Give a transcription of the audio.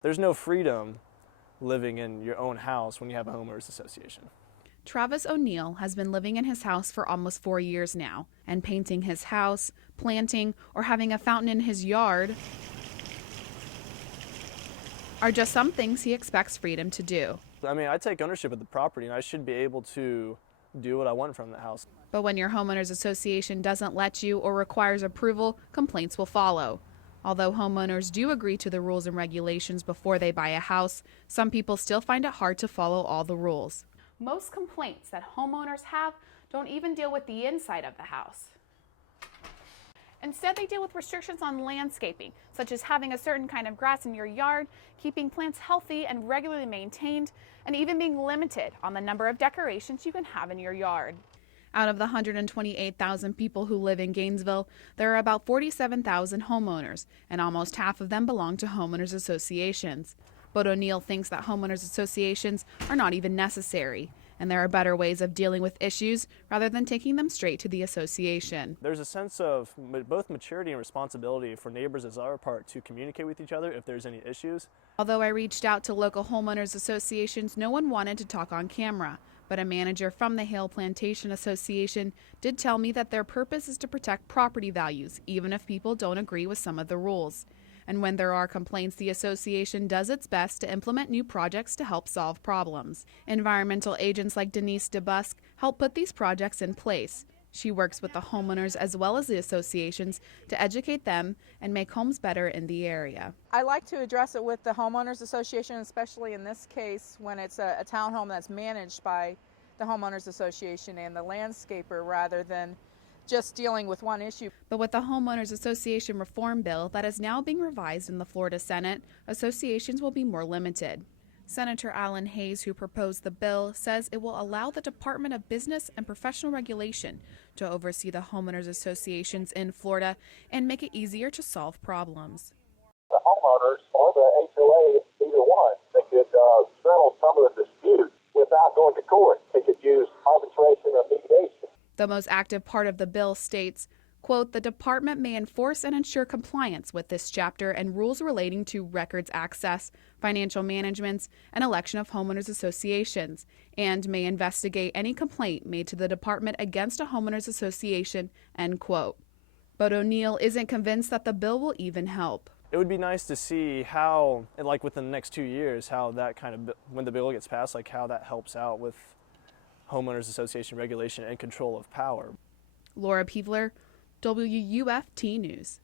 There's no freedom living in your own house when you have a homeowners association. Travis O'Neill has been living in his house for almost 4 years now, and painting his house, planting, or having a fountain in his yard are just some things he expects freedom to do. I mean, I take ownership of the property and I should be able to do what I want from the house. But when your homeowners association doesn't let you or requires approval, complaints will follow. Although homeowners do agree to the rules and regulations before they buy a house, some people still find it hard to follow all the rules. Most complaints that homeowners have don't even deal with the inside of the house. Instead, they deal with restrictions on landscaping, such as having a certain kind of grass in your yard, keeping plants healthy and regularly maintained, and even being limited on the number of decorations you can have in your yard. Out of the 128,000 people who live in Gainesville, there are about 47,000 homeowners, and almost half of them belong to homeowners associations. But O'Neill thinks that homeowners associations are not even necessary, and there are better ways of dealing with issues rather than taking them straight to the association. There's a sense of both maturity and responsibility for neighbors as our part to communicate with each other if there's any issues. Although I reached out to local homeowners associations, no one wanted to talk on camera. But a manager from the Hale Plantation Association did tell me that their purpose is to protect property values, even if people don't agree with some of the rules. And when there are complaints, the association does its best to implement new projects to help solve problems. Environmental agents like Denise DeBusk help put these projects in place. She works with the homeowners as well as the associations to educate them and make homes better in the area. I like to address it with the homeowners association, especially in this case when it's a townhome that's managed by the homeowners association and the landscaper rather than just dealing with one issue. But with the Homeowners Association reform bill that is now being revised in the Florida Senate, associations will be more limited. Senator Alan Hayes, who proposed the bill, says it will allow the Department of Business and Professional Regulation to oversee the homeowners associations in Florida and make it easier to solve problems. The homeowners or the HOA, either one, they could settle some of the disputes without going to court. They could use arbitration or mediation. The most active part of the bill states, quote, the department may enforce and ensure compliance with this chapter and rules relating to records access, financial management, and election of homeowners associations, and may investigate any complaint made to the department against a homeowners association, end quote. But O'Neill isn't convinced that the bill will even help. It would be nice to see how, like within the next 2 years, how that kind of, when the bill gets passed, like how that helps out with homeowners association regulation and control of power. Laura Peevler, WUFT News.